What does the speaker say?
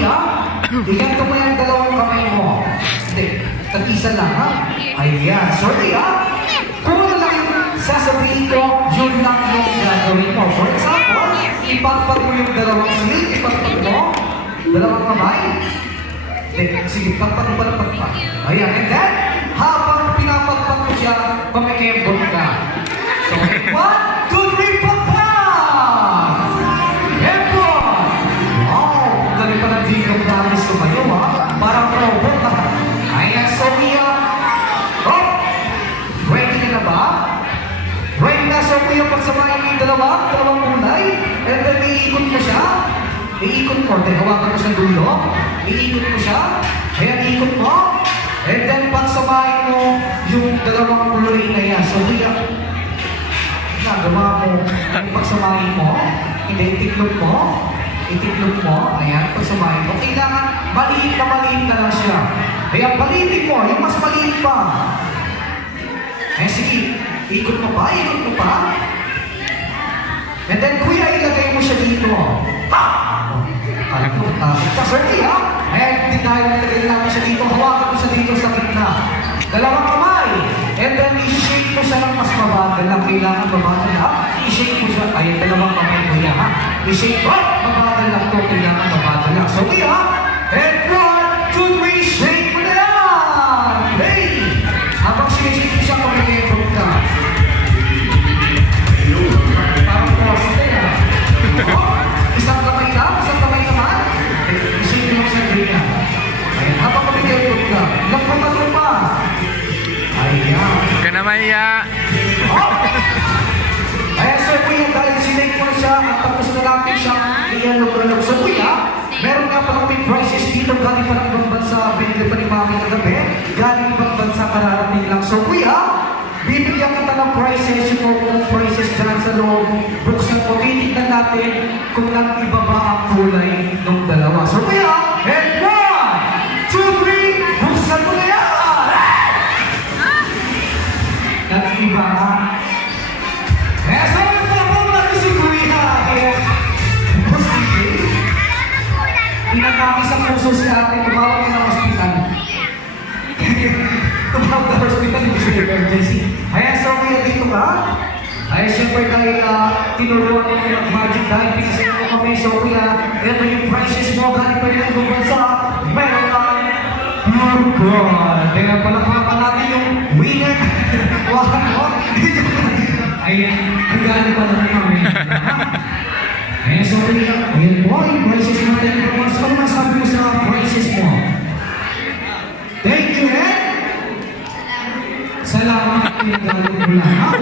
sorry iganto mo yung dalawang kamay mo. Hindi, tag-isa lang Ayan, sorry Kung ano lang yung sasabihin ko, yun lang yung gagawin mo. For example, ipagpag mo yung dalawang silid, ipagpag mo, dalawang kamay. Sige, pagpag mo pala pagpag. Ayan, and then, habang pinapagpag mo siya, pamikembot ka. So, 1, 2, 3, pagpag! Kembot! Wow, dali pa na dito ang promise tumayo parang robot Ayan, so ready ka na ba? Ready na, so pagsamahin mo yung dalawang kulay, and then iikot mo siya. Iikot mo, hawakan mo sa dulo. Iikot mo siya. Ayan, iikot mo. And then pagsamahin mo yung dalawang kulay na yan. So nagawa mo. Pagsamahin mo, hindi, itiklop mo. Ayan, pagsamahin mo. Kailangan maliit na lang siya. Ayan, maliit mo. Yung mas maliit pa. Sige, ikot mo pa. And then, kuya, ilagay mo siya dito. Alam mo, sorry Ayan, hindi tayo nalagay namin siya dito. Hawakan mo siya dito sa gitna. Dalawang kamay. And then, i-shake mo siya ng mas mabagal lang. Kailangan mabagal I-shake mo siya. Ayan, dalawang kamay mo yan I-shake mo. Mabagal lang to. Kailangan mabagal lang. So, and 1, 2, 3, shake mo na yan! Hey! Habang sinishake mo siya, pag-ibot ka. Parang poste isang kamay naman. I-shake mo sa ganyan. Ayan, habang pag-ibot ka. Nagpapalo pa. Ayan. Huwag ka na maiya. Ayan, so kuya, dahil sinake mo na siya at tapos na natin siyang ialog-alog. So kuya, meron nga palang may prices dito galing pa ng ibang bansa, binili pa ni Mami kagabi, galing ibang bansa kararating lang. So kuya, bibigyan kita ng prices, yung prices dyan sa loob. Buksan mo, titignan natin kung nag-iba ba ang kulay ng dalawa. So kuya, and 1, 2, 3, buksan mo na yan! Nag-iba sabi po natin si Kuya. Pinagkakis ang puso si ate, tumawag ka ng hospital. Tumawag ka ng hospital, hindi siya emergency. Ayan, so Kuya, dito ka. Ayan, siyempre dahil tinuruan mo yung magic dahil pinasin mo kami. So Kuya, ito yung prices mo, galing pa rin ang bansa. Meron ka pure gold. Kaya palakpakan natin yung winner. Ayan, regalo pa natin kami. Ayan, so Kuya, ayan po, yung prices natin. Ano masabi mo sa prices mo? Thank you, Salamat, regalo mo lang.